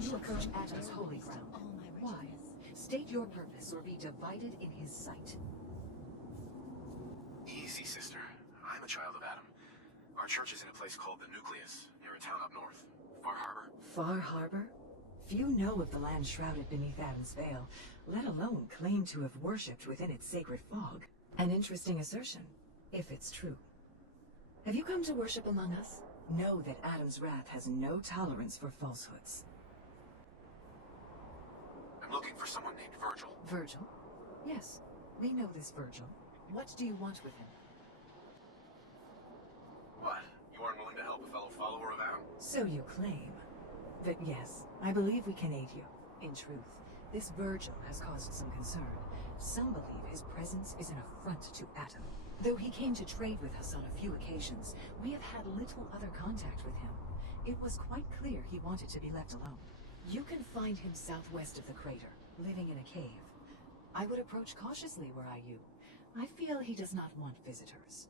You approach Atom's holy ground. Why? State your purpose or be divided in his sight. Easy, sister. I'm a child of Atom. Our church is in a place called the Nucleus, near a town up north. Far Harbor? Far Harbor? Few know of the land shrouded beneath Adam's veil, let alone claim to have worshipped within its sacred fog. An interesting assertion, if it's true. Have you come to worship among us? Know that Adam's wrath has no tolerance for falsehoods. I'm looking for someone named Virgil. Virgil? Yes, we know this Virgil. What do you want with him? What? You aren't willing to help a fellow follower of Adam? So you claim. But yes, I believe we can aid you. In truth, this Virgil has caused some concern. Some believe his presence is an affront to Adam. Though he came to trade with us on a few occasions, we have had little other contact with him. It was quite clear he wanted to be left alone. You can find him southwest of the crater, living in a cave. I would approach cautiously were I you. I feel he does not want visitors.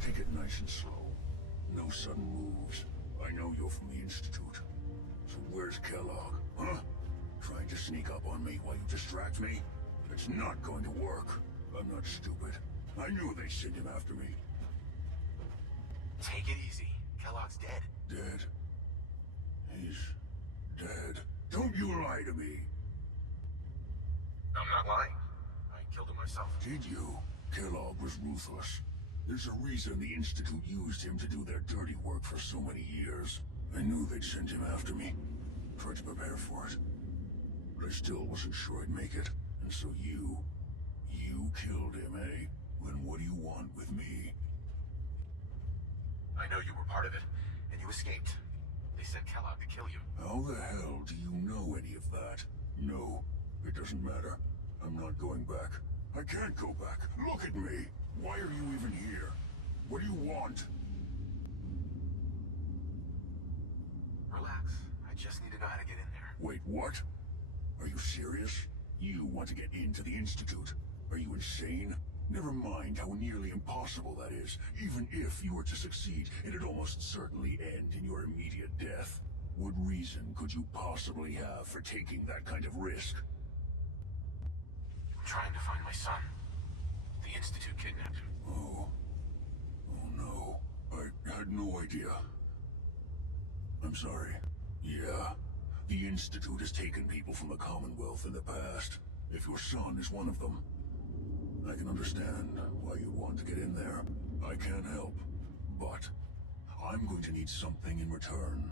Take it nice and slow. No sudden moves. I know you're from the Institute. So where's Kellogg, huh? Trying to sneak up on me while you distract me? It's not going to work. I'm not stupid. I knew they'd send him after me. Take it easy. Kellogg's dead. Dead? He's dead. Don't you lie to me. I'm not lying. I killed him myself. Did you? Kellogg was ruthless. There's a reason the Institute used him to do their dirty work for so many years. I knew they'd send him after me. Tried to prepare for it. But I still wasn't sure I'd make it. And so you killed him, eh? Then what do you want with me? I know you were part of it, and you escaped. They sent Kellogg to kill you. How the hell do you know any of that? No, it doesn't matter. I'm not going back. I can't go back. Look at me! Why are you even here? What do you want? Relax. I just need to know how to get in there. Wait, what? Are you serious? You want to get into the Institute? Are you insane? Never mind how nearly impossible that is. Even if you were to succeed, it'd almost certainly end in your immediate death. What reason could you possibly have for taking that kind of risk? I'm trying to find my son. The Institute kidnapped him. Oh. Oh no. I had no idea. I'm sorry. Yeah. The Institute has taken people from the Commonwealth in the past. If your son is one of them, I can understand why you'd want to get in there. I can't help, but I'm going to need something in return.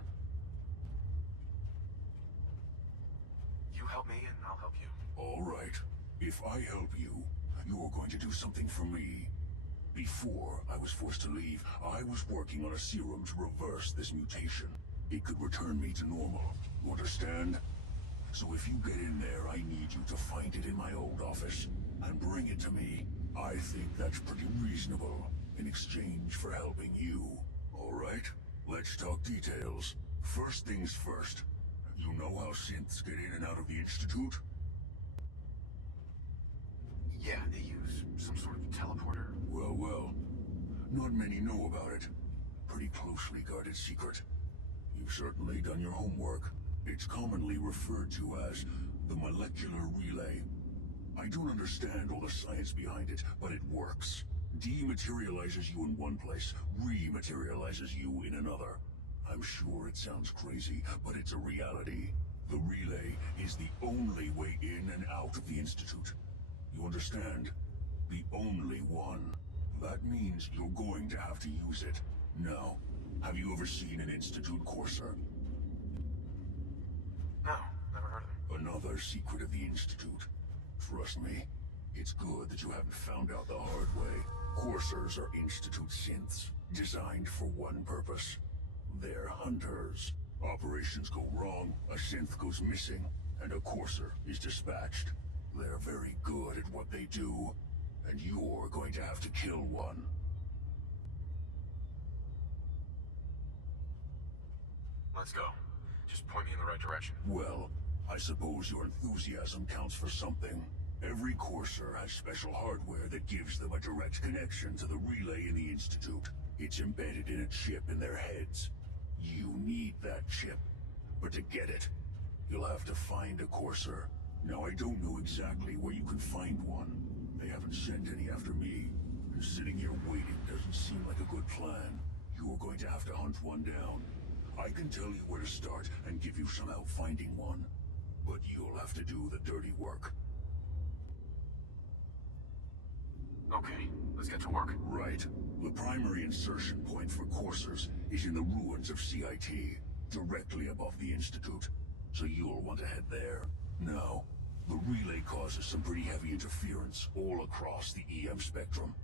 You help me and I'll help you. All right. If I help you, you're going to do something for me. Before I was forced to leave, I was working on a serum to reverse this mutation. It could return me to normal. You understand? So if you get in there, I need you to find it in my old office and bring it to me. I think that's pretty reasonable in exchange for helping you. All right? Let's talk details. First things first. You know how synths get in and out of the Institute? Yeah, they use some sort of teleporter. Well. Not many know about it. Pretty closely guarded secret. You've certainly done your homework. It's commonly referred to as the molecular relay. I don't understand all the science behind it, but it works. Dematerializes you in one place, rematerializes you in another. I'm sure it sounds crazy, but it's a reality. The relay is the only way in and out of the Institute. You understand? The only one. That means you're going to have to use it. Now, have you ever seen an Institute courser? No, never heard of them. Another secret of the Institute. Trust me, it's good that you haven't found out the hard way. Coursers are Institute synths, designed for one purpose. They're hunters. Operations go wrong, a synth goes missing, and a courser is dispatched. They're very good at what they do, and you're going to have to kill one. Let's go. Just point me in the right direction. Well, I suppose your enthusiasm counts for something. Every courser has special hardware that gives them a direct connection to the relay in the Institute. It's embedded in a chip in their heads. You need that chip. But to get it, you'll have to find a courser. Now, I don't know exactly where you can find one. They haven't sent any after me. And sitting here waiting doesn't seem like a good plan. You're going to have to hunt one down. I can tell you where to start and give you some help finding one. But you'll have to do the dirty work. Okay, let's get to work. Right. The primary insertion point for coursers is in the ruins of CIT, directly above the Institute. So you'll want to head there. Now, the relay causes some pretty heavy interference all across the EM spectrum.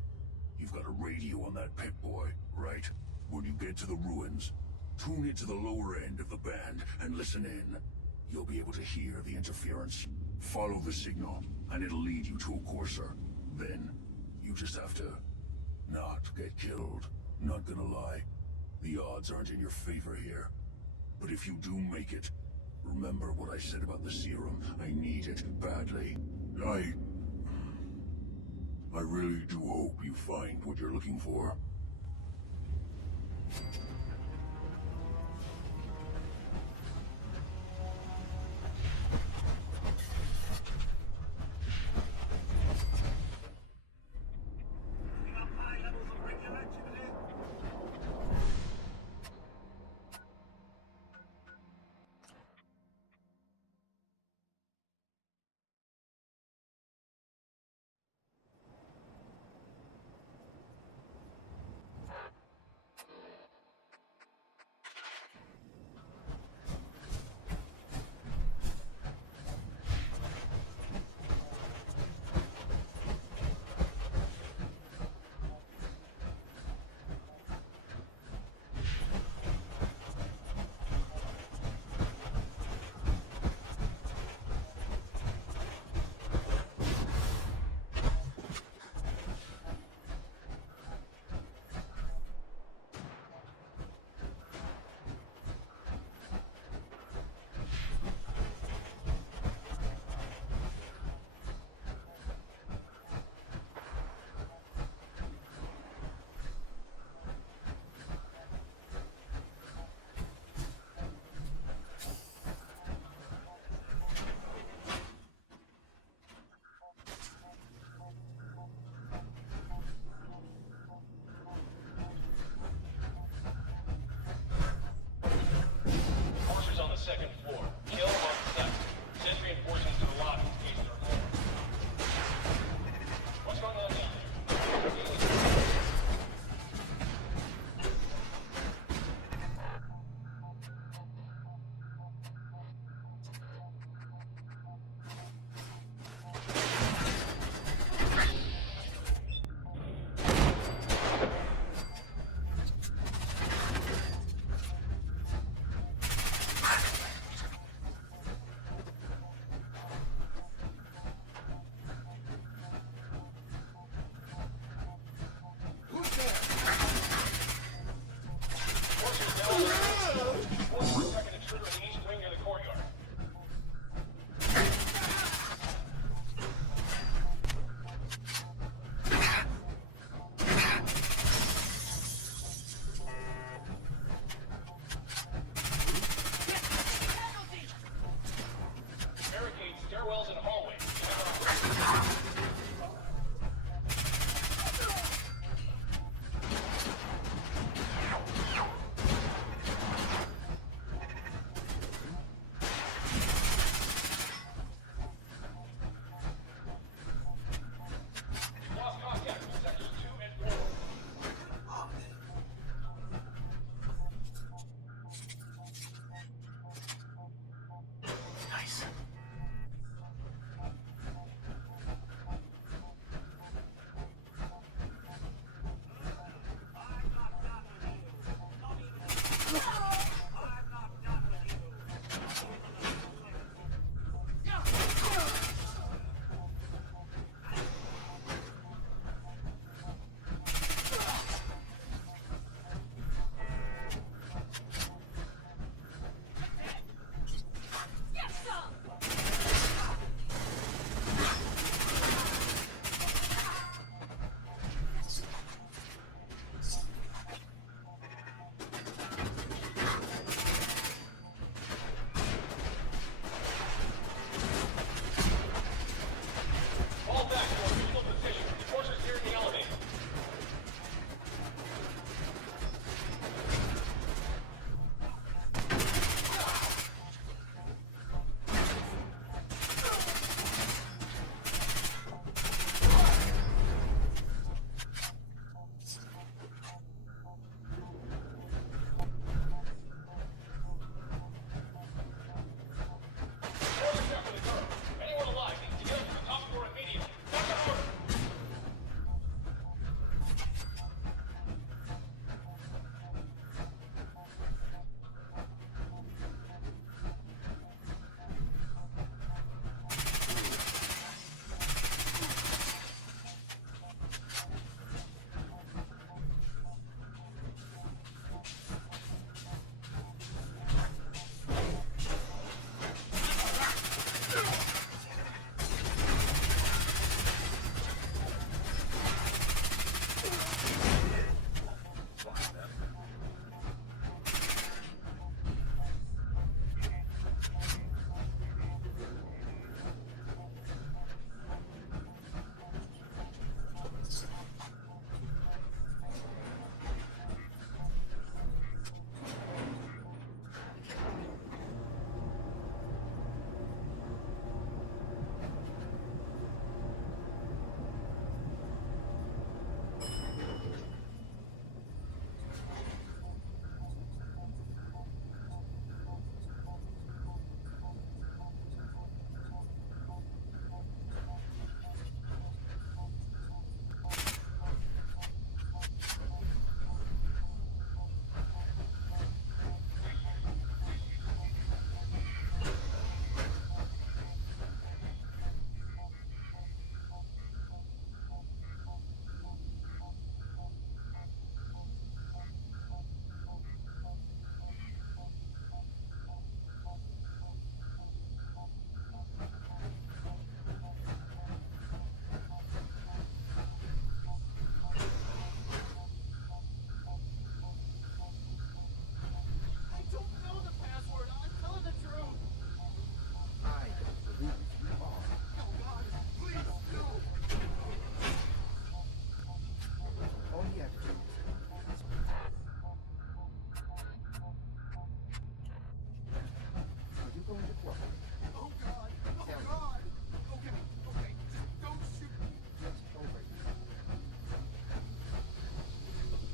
You've got a radio on that Pip-Boy, right? When you get to the ruins, tune it to the lower end of the band and listen in. You'll be able to hear the interference. Follow the signal, and it'll lead you to a courser. Then, you just have to not get killed. Not gonna lie, the odds aren't in your favor here. But if you do make it, remember what I said about the serum. I need it badly. I really do hope you find what you're looking for.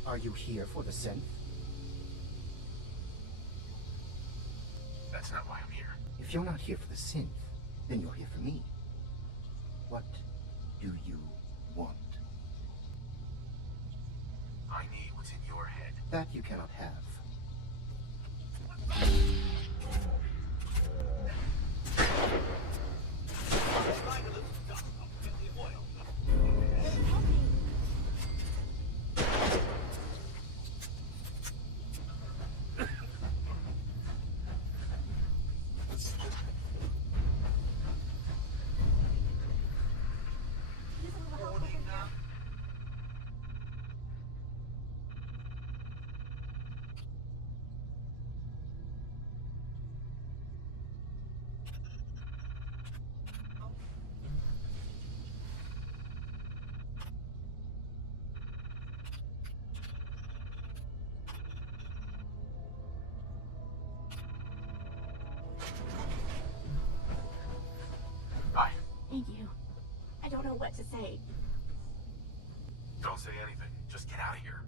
Are you here for the synth? That's not why I'm here. If you're not here for the synth, then you're here for me. What do you want? I need what's in your head. That you cannot have. Bye. Thank you. I don't know what to say. Don't say anything. Just get out of here.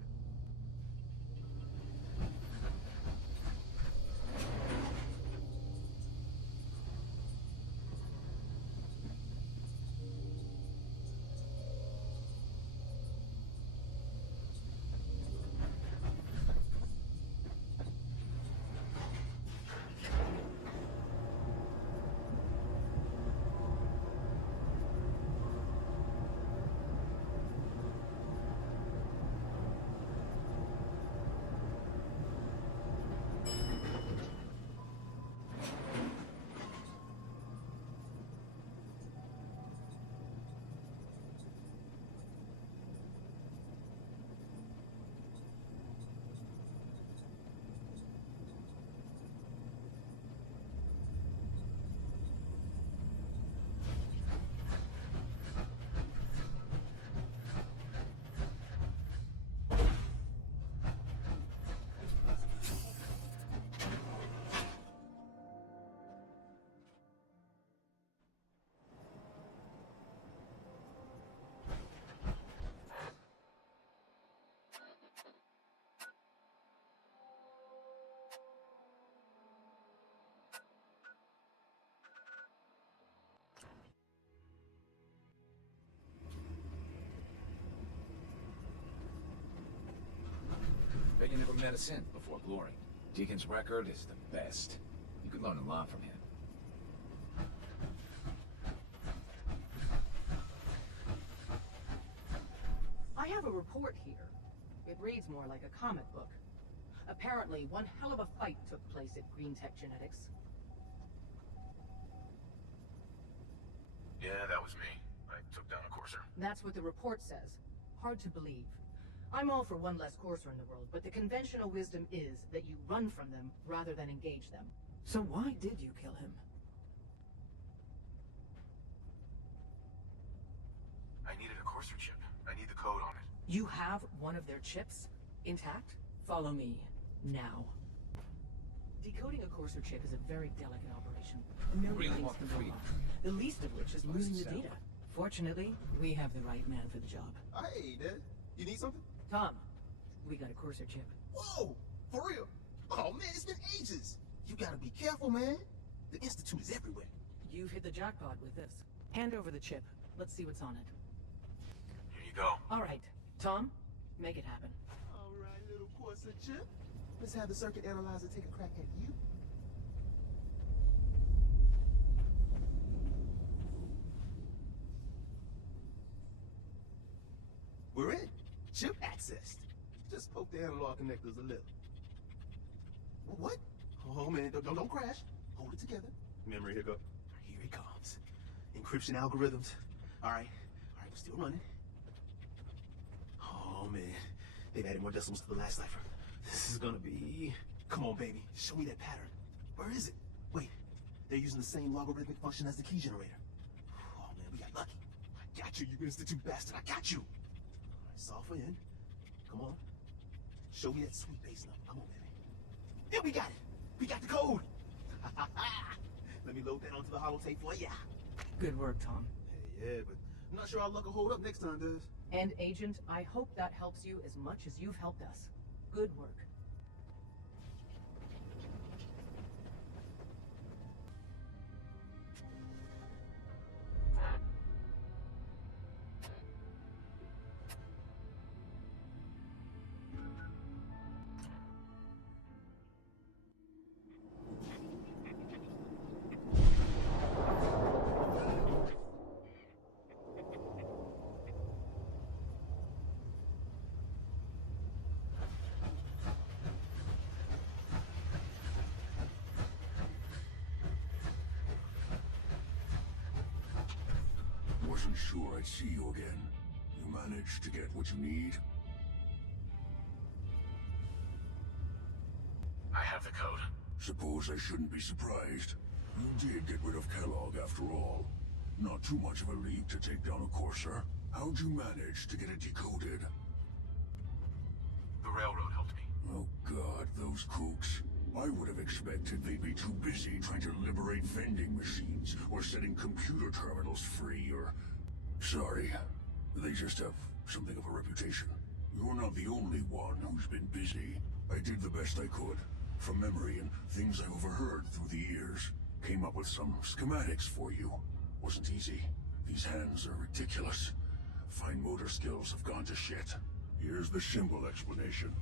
Bet you never met a synth before Glory. Deacon's record is the best. You could learn a lot from him. I have a report here. It reads more like a comic book. Apparently, one hell of a fight took place at Green Tech Genetics. Yeah, that was me. I took down a courser. That's what the report says. Hard to believe. I'm all for one less courser in the world, but the conventional wisdom is that you run from them rather than engage them. So why did you kill him? I needed a courser chip. I need the code on it. You have one of their chips intact? Follow me, now. Decoding a courser chip is a very delicate operation. A million Really things want can the go freedom. wrong, the least of which is losing the sound data. Fortunately, we have the right man for the job. Hey, Dad. You need something? Tom, we got a courser chip. Whoa! For real? Oh, man, it's been ages. You gotta be careful, man. The Institute is everywhere. You've hit the jackpot with this. Hand over the chip. Let's see what's on it. Here you go. All right, Tom, make it happen. All right, little Corsa chip. Let's have the circuit analyzer take a crack at you. We're in. Chip accessed. Just poke the analog connectors a little. What? Oh man, don't crash. Hold it together. Memory hiccup. Here it comes. Encryption algorithms. All right, we're still running. Oh man, they've added more decimals to the last cipher. This is gonna be... Come on, baby, show me that pattern. Where is it? Wait, they're using the same logarithmic function as the key generator. Oh man, we got lucky. I got you, you Institute bastard, I got you. All right, solve for n. Come on. Show me that sweet base number. Come on, baby. Yeah, we got it. We got the code. Let me load that onto the holotape for ya. Good work, Tom. Hey, yeah, but I'm not sure our luck will hold up next time, does. And Agent, I hope that helps you as much as you've helped us. Good work. Wasn't sure I'd see you again. You managed to get what you need? I have the code. Suppose I shouldn't be surprised. You did get rid of Kellogg after all. Not too much of a leap to take down a Courser. How'd you manage to get it decoded? The railroad helped me. Oh god, those kooks. I would have expected they'd be too busy trying to liberate vending machines, or setting computer terminals free, or... Sorry. They just have something of a reputation. You're not the only one who's been busy. I did the best I could. From memory and things I overheard through the years. Came up with some schematics for you. Wasn't easy. These hands are ridiculous. Fine motor skills have gone to shit. Here's the simple explanation.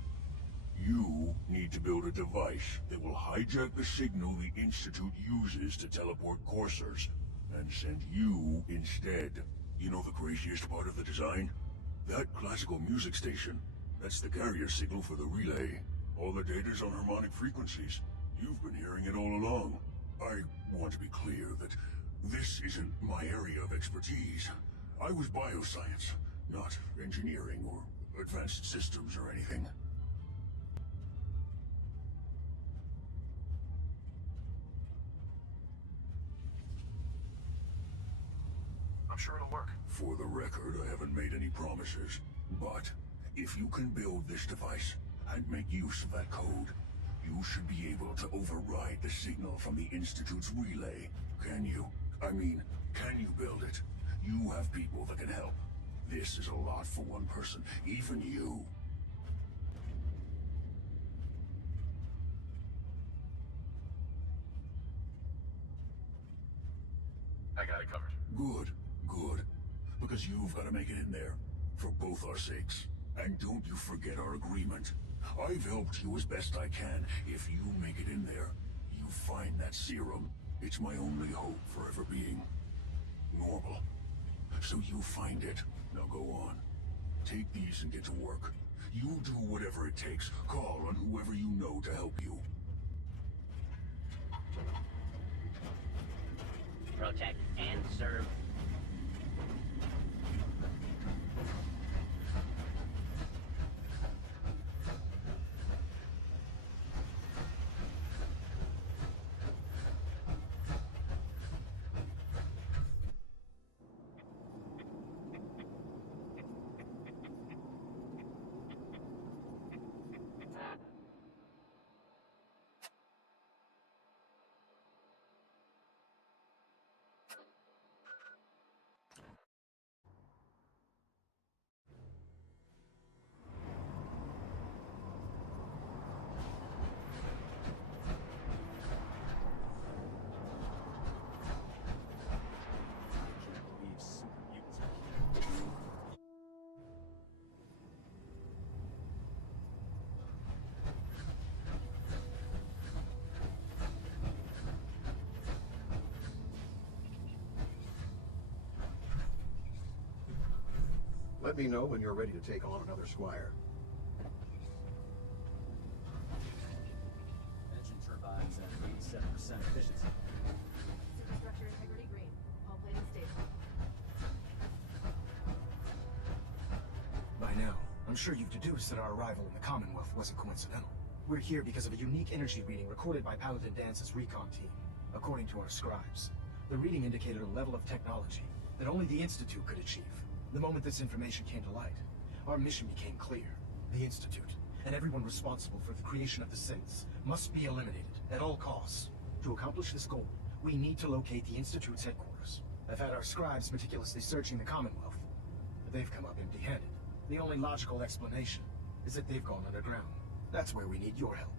You need to build a device that will hijack the signal the Institute uses to teleport coursers, and send you instead. You know the craziest part of the design? That classical music station. That's the carrier signal for the relay. All the data's on harmonic frequencies. You've been hearing it all along. I want to be clear that this isn't my area of expertise. I was bioscience, not engineering or advanced systems or anything. I'm sure it'll work. For the record, I haven't made any promises, but if you can build this device and make use of that code, you should be able to override the signal from the Institute's relay. Can you? I mean, can you build it? You have people that can help. This is a lot for one person, even you. I got it covered. Good, good. Because you've got to make it in there. For both our sakes. And don't you forget our agreement. I've helped you as best I can. If you make it in there, you find that serum. It's my only hope for ever being normal. So you find it. Now go on. Take these and get to work. You do whatever it takes. Call on whoever you know to help you. Protect and serve. Let me know when you're ready to take on another squire. Engine turbines at 87% efficiency. Superstructure integrity green. All plating stable. By now, I'm sure you've deduced that our arrival in the Commonwealth wasn't coincidental. We're here because of a unique energy reading recorded by Paladin Dance's recon team. According to our scribes, the reading indicated a level of technology that only the Institute could achieve. The moment this information came to light, our mission became clear. The Institute, and everyone responsible for the creation of the synths, must be eliminated at all costs. To accomplish this goal, we need to locate the Institute's headquarters. I've had our scribes meticulously searching the Commonwealth. but they've come up empty-handed. The only logical explanation is that they've gone underground. That's where we need your help.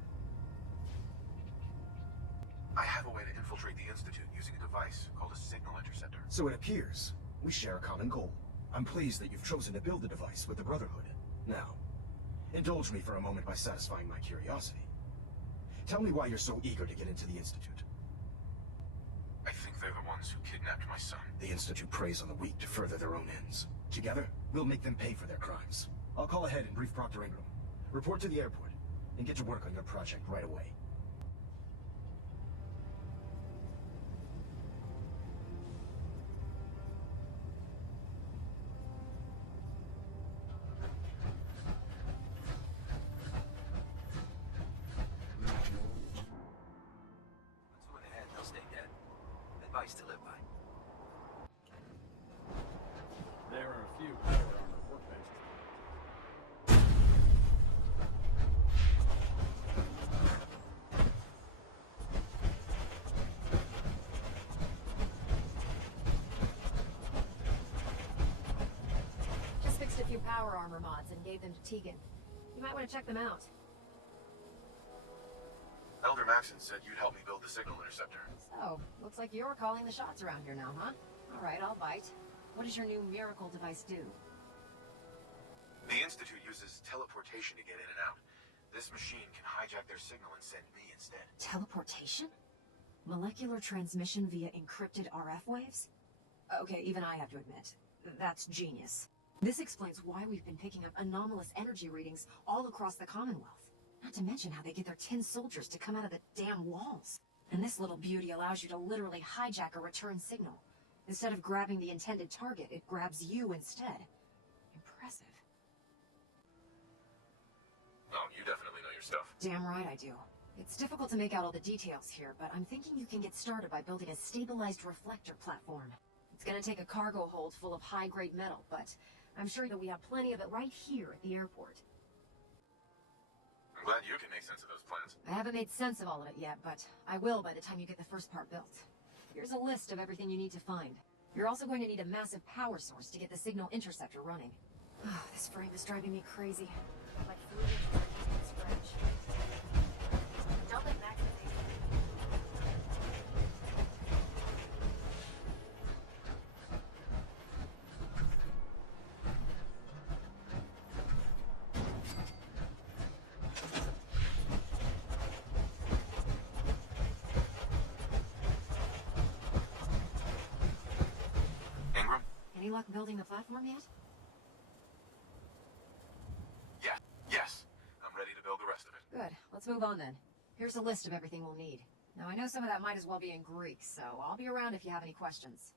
I have a way to infiltrate the Institute using a device called a signal interceptor. So it appears we share a common goal. I'm pleased that you've chosen to build the device with the Brotherhood. Now, indulge me for a moment by satisfying my curiosity. Tell me why you're so eager to get into the Institute. I think they're the ones who kidnapped my son. The Institute preys on the weak to further their own ends. Together, we'll make them pay for their crimes. I'll call ahead and brief Proctor Ingram. Report to the airport, and get to work on your project right away. Advice to live by. There are a few power armor workbenches. Just fixed a few power armor mods and gave them to Tegan. You might want to check them out. Elder Maxon said you'd help me build the signal interceptor. So, looks like you're calling the shots around here now, huh? Alright, I'll bite. What does your new miracle device do? The Institute uses teleportation to get in and out. This machine can hijack their signal and send me instead. Teleportation? Molecular transmission via encrypted RF waves? Okay, even I have to admit, that's genius. This explains why we've been picking up anomalous energy readings all across the Commonwealth. Not to mention how they get their tin soldiers to come out of the damn walls. And this little beauty allows you to literally hijack a return signal. Instead of grabbing the intended target, it grabs you instead. Impressive. Oh, you definitely know your stuff. Damn right I do. It's difficult to make out all the details here, but I'm thinking you can get started by building a stabilized reflector platform. It's gonna take a cargo hold full of high-grade metal, but I'm sure that we have plenty of it right here at the airport. I'm glad you can make sense of those plans. I haven't made sense of all of it yet, but I will by the time you get the first part built. Here's a list of everything you need to find. You're also going to need a massive power source to get the signal interceptor running. Oh, this frame is driving me crazy. Like fluid using this wrench. Don't let Max see. Any luck building the platform yet? Yes. I'm ready to build the rest of it. Good. Let's move on then. Here's a list of everything we'll need. Now, I know some of that might as well be in Greek, so I'll be around if you have any questions.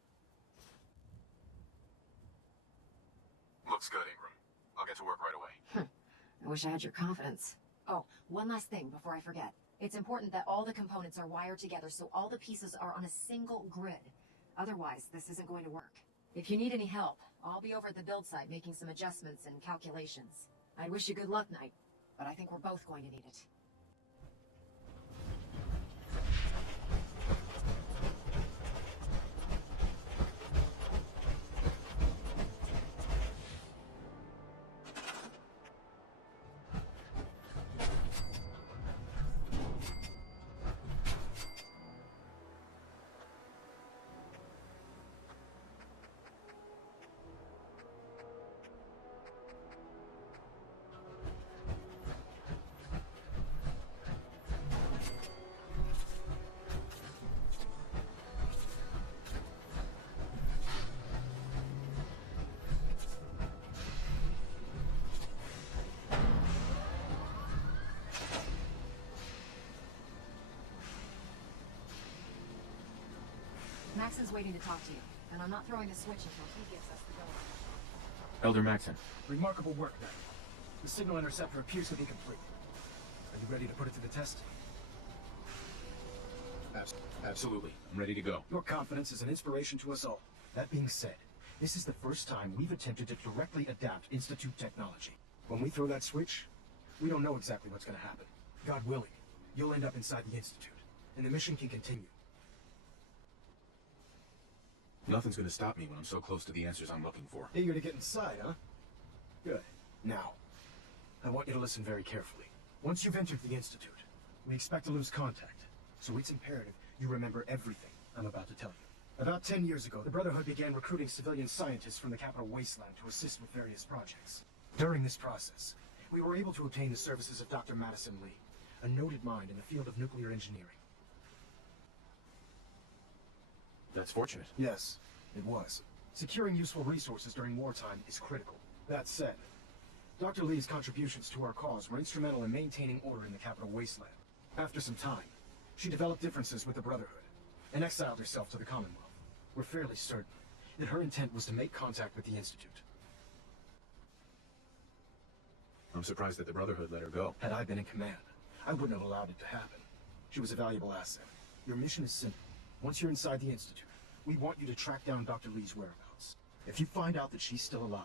Looks good, Ingram. I'll get to work right away. I wish I had your confidence. Oh, one last thing before I forget. It's important that all the components are wired together so all the pieces are on a single grid. Otherwise, this isn't going to work. If you need any help, I'll be over at the build site making some adjustments and calculations. I wish you good luck, Knight, but I think we're both going to need it. Maxon's waiting to talk to you, and I'm not throwing the switch until he gives us the go. Elder Maxon. Remarkable work, Knight. The signal interceptor appears to be complete. Are you ready to put it to the test? Absolutely. I'm ready to go. Your confidence is an inspiration to us all. That being said, this is the first time we've attempted to directly adapt Institute technology. When we throw that switch, we don't know exactly what's going to happen. God willing, you'll end up inside the Institute, and the mission can continue. Nothing's gonna stop me when I'm so close to the answers I'm looking for. Eager to get inside, huh? Good. Now, I want you to listen very carefully. Once you've entered the Institute, we expect to lose contact, so it's imperative you remember everything I'm about to tell you. About 10 years ago, the Brotherhood began recruiting civilian scientists from the capital wasteland to assist with various projects. During this process, we were able to obtain the services of Dr. Madison Lee, a noted mind in the field of nuclear engineering. That's fortunate. Yes, it was. Securing useful resources during wartime is critical. That said, Dr. Lee's contributions to our cause were instrumental in maintaining order in the capital wasteland. After some time, she developed differences with the Brotherhood and exiled herself to the Commonwealth. We're fairly certain that her intent was to make contact with the Institute. I'm surprised that the Brotherhood let her go. Had I been in command, I wouldn't have allowed it to happen. She was a valuable asset. Your mission is simple. Once you're inside the Institute, we want you to track down Dr. Lee's whereabouts. If you find out that she's still alive,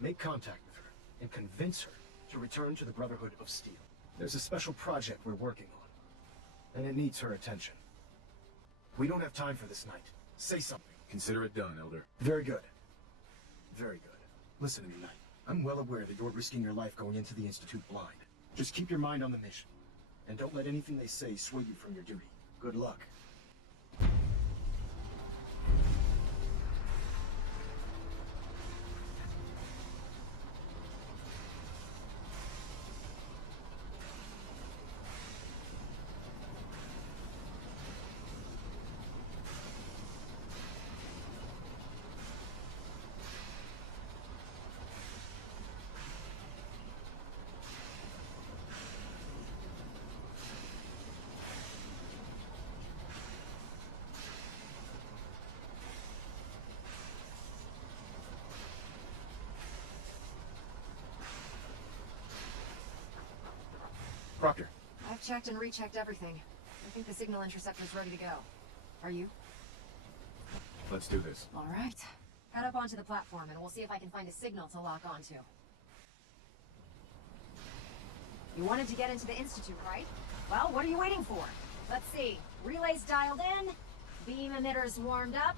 make contact with her and convince her to return to the Brotherhood of Steel. There's a special project we're working on, and it needs her attention. We don't have time for this night. Say something. Consider it done, Elder. Very good. Very good. Listen to me, Knight. I'm well aware that you're risking your life going into the Institute blind. Just keep your mind on the mission, and don't let anything they say sway you from your duty. Good luck. Proctor. I've checked and rechecked everything. I think the signal interceptor's ready to go. Are you? Let's do this. All right. Head up onto the platform and we'll see if I can find a signal to lock onto. You wanted to get into the Institute, right? Well, what are you waiting for? Let's see. Relays dialed in. Beam emitters warmed up.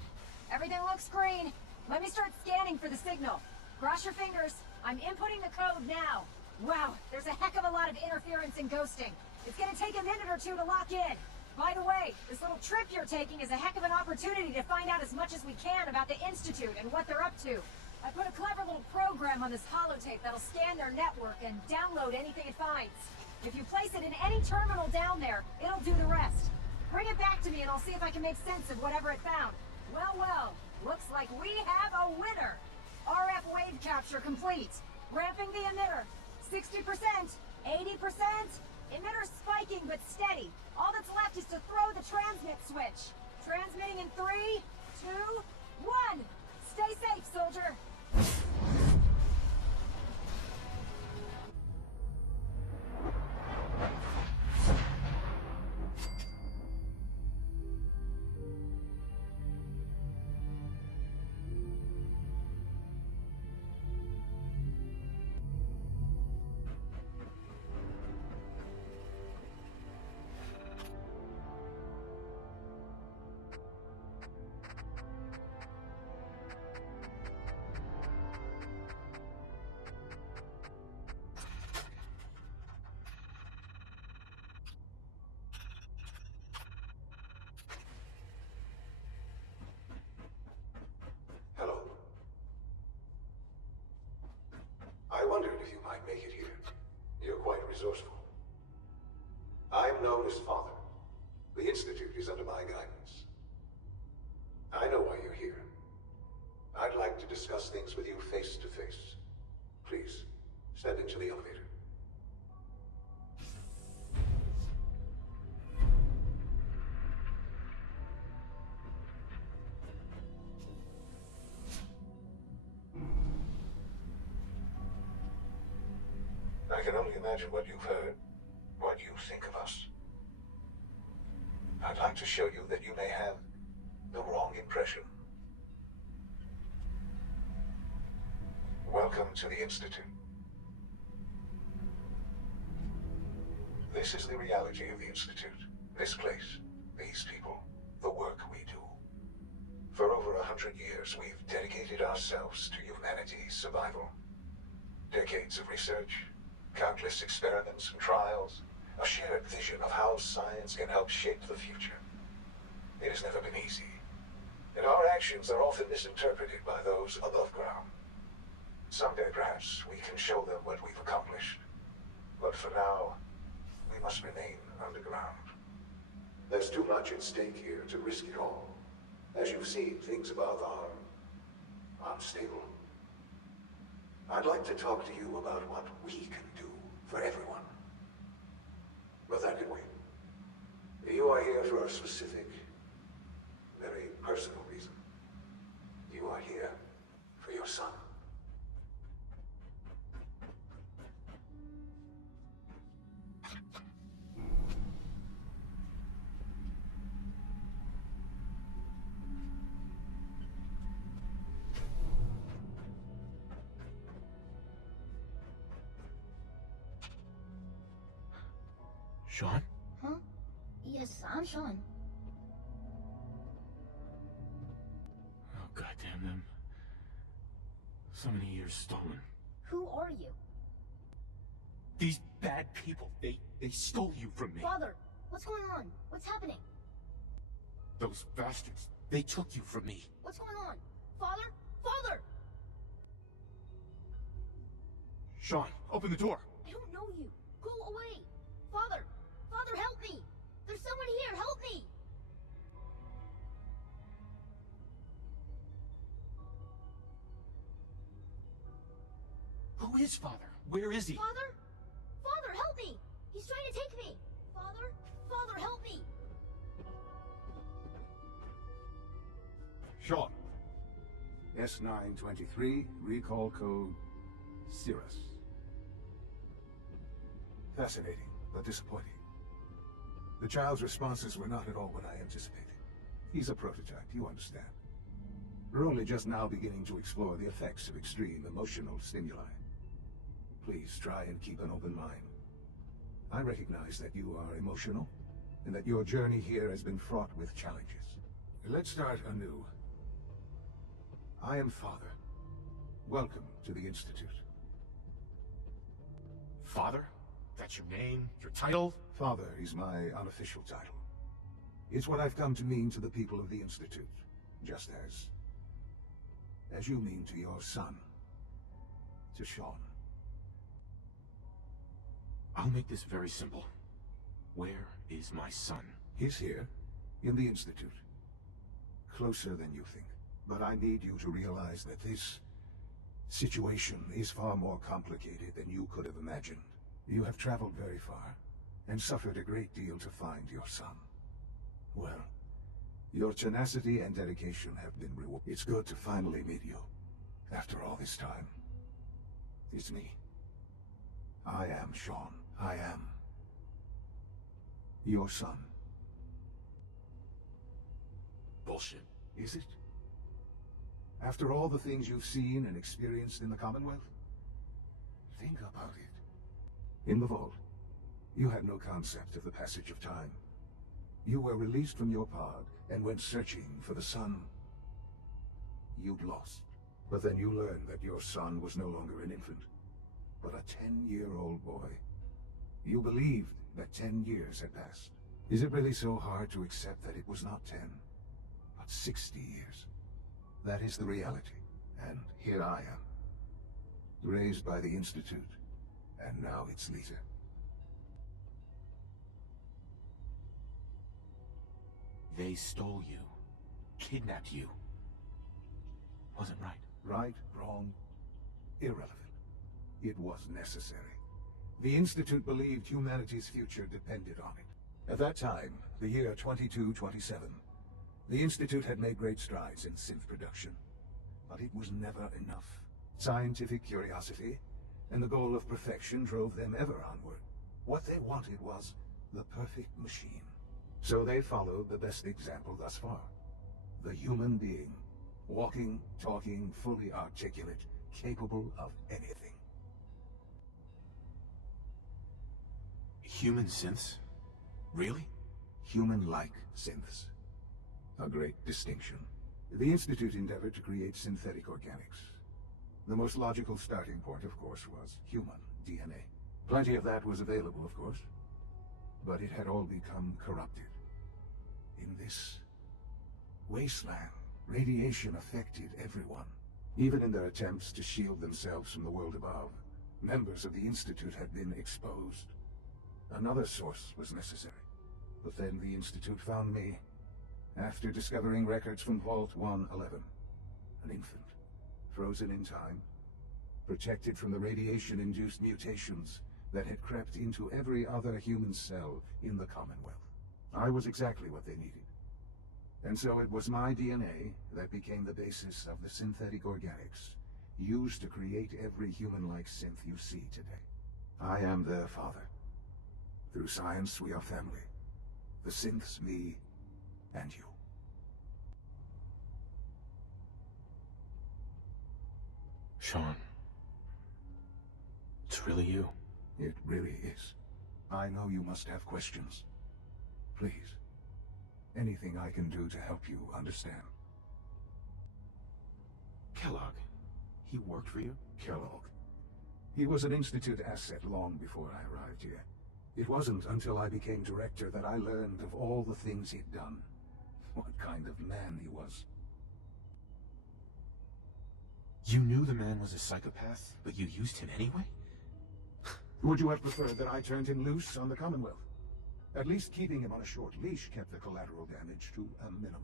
Everything looks green. Let me start scanning for the signal. Cross your fingers. I'm inputting the code now. Wow, there's a heck of a lot of interference and ghosting. It's gonna take a minute or two to lock in. By the way, this little trip you're taking is a heck of an opportunity to find out as much as we can about the Institute and what they're up to. I put a clever little program on this holotape that'll scan their network and download anything it finds. If you place it in any terminal down there, it'll do the rest. Bring it back to me and I'll see if I can make sense of whatever it found. Well, well, looks like we have a winner. RF wave capture complete. Ramping the emitter. 60%, 80%, emitter spiking but steady. All that's left is to throw the transmit switch. Transmitting in 3, 2, 1. Stay safe, soldier. Hello. I wondered if you might make it here. You're quite resourceful. I'm known as Father. The Institute is under my guidance. I know why you're here. I'd like to discuss things with you face to face. Please, step into the elevator. I can only imagine what you've heard, what you think of us. I'd like to show you that you may have the wrong impression. Welcome to the Institute. This is the reality of the Institute. This place, these people, the work we do. For over 100 years, we've dedicated ourselves to humanity's survival. Decades of research, countless experiments and trials, a shared vision of how science can help shape the future. It has never been easy, and our actions are often misinterpreted by those above ground. Someday, perhaps, we can show them what we've accomplished. But for now, we must remain underground. There's too much at stake here to risk it all. As you've seen, things above are unstable. I'd like to talk to you about what we can do for everyone. But that can wait. You are here for a specific, very personal reason. You are here for your son. Sean? Huh? Yes, I'm Sean. Oh, goddamn them. So many years stolen. Who are you? These bad people, they stole you from me. Father, what's going on? What's happening? Those bastards, they took you from me. What's going on? Father? Father! Sean, open the door. I don't know you. Go away. Father! Father, help me! There's someone here, help me! Who is Father? Where is he? Father? Father, help me! He's trying to take me! Father? Father, help me! Sean. S923, recall code Cirrus. Fascinating, but disappointing. The child's responses were not at all what I anticipated. He's a prototype, you understand. We're only just now beginning to explore the effects of extreme emotional stimuli. Please try and keep an open mind. I recognize that you are emotional, and that your journey here has been fraught with challenges. Let's start anew. I am Father. Welcome to the Institute. Father? That's your name? Your title? Father is my unofficial title. It's what I've come to mean to the people of the Institute, just as you mean to your son, to Sean. I'll make this very simple. Where is my son? He's here, in the Institute. Closer than you think. But I need you to realize that this situation is far more complicated than you could have imagined. You have traveled very far, and suffered a great deal to find your son. Well, your tenacity and dedication have been rewarded. It's good to finally meet you, after all this time. It's me. I am Sean. I am your son. Bullshit. Is it? After all the things you've seen and experienced in the Commonwealth? Think about it. In the vault, you had no concept of the passage of time. You were released from your pod and went searching for the son you'd lost. But then you learned that your son was no longer an infant, but a 10-year-old boy. You believed that 10 years had passed. Is it really so hard to accept that it was not 10, but 60 years? That is the reality, and here I am, raised by the Institute, and now its leader. They stole you, kidnapped you. Wasn't right. Right, wrong, irrelevant. It was necessary. The Institute believed humanity's future depended on it. At that time, the year 2227, the Institute had made great strides in synth production. But it was never enough. Scientific curiosity and the goal of perfection drove them ever onward. What they wanted was the perfect machine. So they followed the best example thus far. The human being. Walking, talking, fully articulate, capable of anything. Human synths? Really? Human-like synths. A great distinction. The Institute endeavored to create synthetic organics. The most logical starting point, of course, was human DNA. Plenty of that was available, of course, but it had all become corrupted. In this wasteland, radiation affected everyone. Even in their attempts to shield themselves from the world above, members of the Institute had been exposed. Another source was necessary. But then the Institute found me, after discovering records from Vault 111. An infant, frozen in time, protected from the radiation-induced mutations that had crept into every other human cell in the Commonwealth. I was exactly what they needed. And so it was my DNA that became the basis of the synthetic organics used to create every human-like synth you see today. I am their father. Through science, we are family. The synths, me, and you. Sean. It's really you. It really is. I know you must have questions. Please. Anything I can do to help you understand. Kellogg. He worked for you? Kellogg. He was an Institute asset long before I arrived here. It wasn't until I became director that I learned of all the things he'd done. What kind of man he was. You knew the man was a psychopath, but you used him anyway? Would you have preferred that I turned him loose on the Commonwealth? At least keeping him on a short leash kept the collateral damage to a minimum.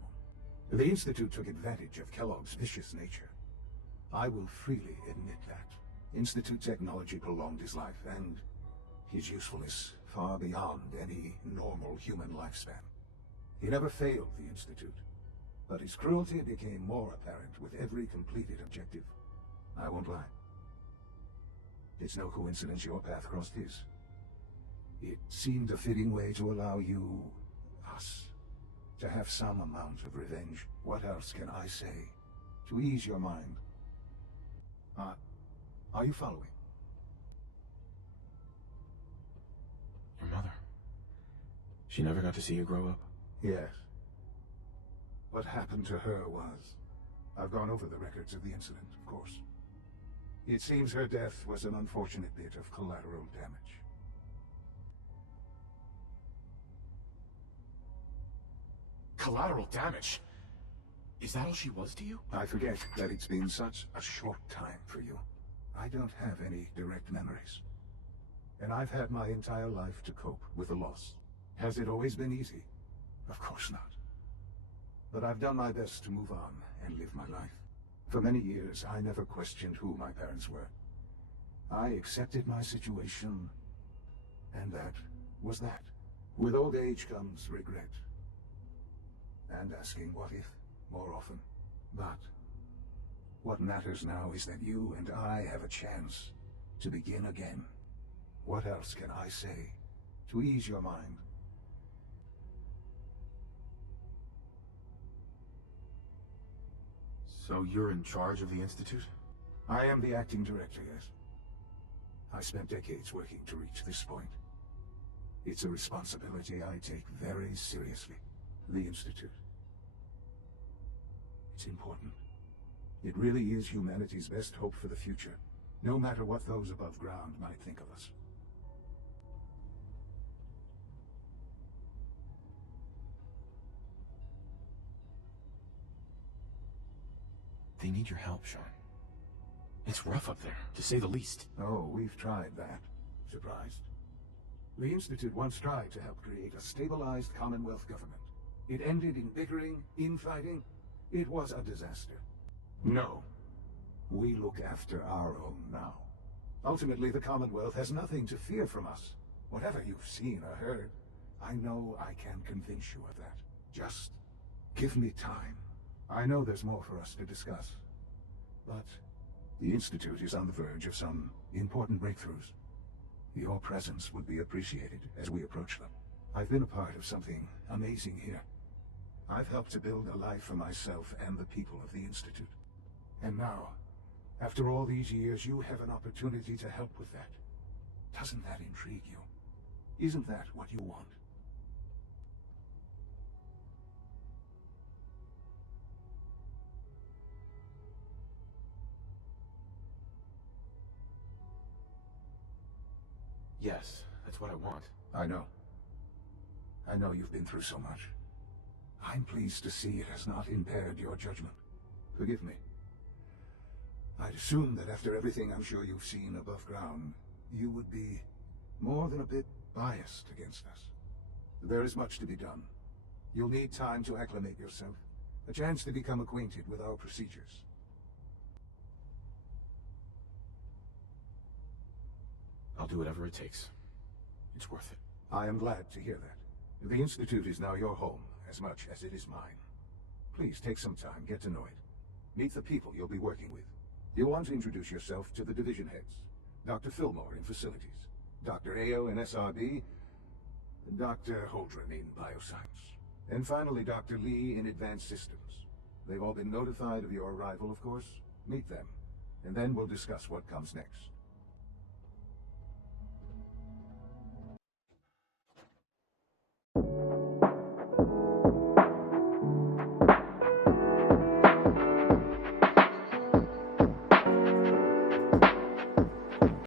The Institute took advantage of Kellogg's vicious nature. I will freely admit that. Institute technology prolonged his life, and his usefulness far beyond any normal human lifespan. He never failed the Institute, but his cruelty became more apparent with every completed objective. I won't lie. It's no coincidence your path crossed his. It seemed a fitting way to allow you, us, to have some amount of revenge. What else can I say to ease your mind? Are you following? Your mother. She never got to see you grow up? Yes. What happened to her was... I've gone over the records of the incident, of course. It seems her death was an unfortunate bit of collateral damage. Collateral damage? Is that all she was to you? I forget that it's been such a short time for you. I don't have any direct memories. And I've had my entire life to cope with the loss. Has it always been easy? Of course not. But I've done my best to move on and live my life. For many years, I never questioned who my parents were. I accepted my situation, and that was that. With old age comes regret. And asking what if more often. But what matters now is that you and I have a chance to begin again. What else can I say to ease your mind? So you're in charge of the Institute? I am the acting director, yes. I spent decades working to reach this point. It's a responsibility I take very seriously. The Institute. It's important. It really is humanity's best hope for the future, no matter what those above ground might think of us. They need your help, Sean. It's rough up there, to say the least. Oh, we've tried that. Surprised? The Institute once tried to help create a stabilized Commonwealth government. It ended in bickering, infighting. It was a disaster. No. We look after our own now. Ultimately, the Commonwealth has nothing to fear from us. Whatever you've seen or heard, I know I can convince you of that. Just give me time. I know there's more for us to discuss. But the Institute is on the verge of some important breakthroughs. Your presence would be appreciated as we approach them. I've been a part of something amazing here. I've helped to build a life for myself and the people of the Institute. And now, after all these years, you have an opportunity to help with that. Doesn't that intrigue you? Isn't that what you want? Yes, that's what I want. I know. I know you've been through so much. I'm pleased to see it has not impaired your judgment. Forgive me. I'd assumed that after everything I'm sure you've seen above ground, you would be more than a bit biased against us. There is much to be done. You'll need time to acclimate yourself, a chance to become acquainted with our procedures. I'll do whatever it takes. It's worth it. I am glad to hear that. The Institute is now your home, as much as it is mine. Please take some time, get to know it. Meet the people you'll be working with. You'll want to introduce yourself to the division heads. Dr. Fillmore in Facilities, Dr. Ayo in SRB, and Dr. Holdren in Bioscience. And finally, Dr. Lee in Advanced Systems. They've all been notified of your arrival, of course. Meet them, and then we'll discuss what comes next.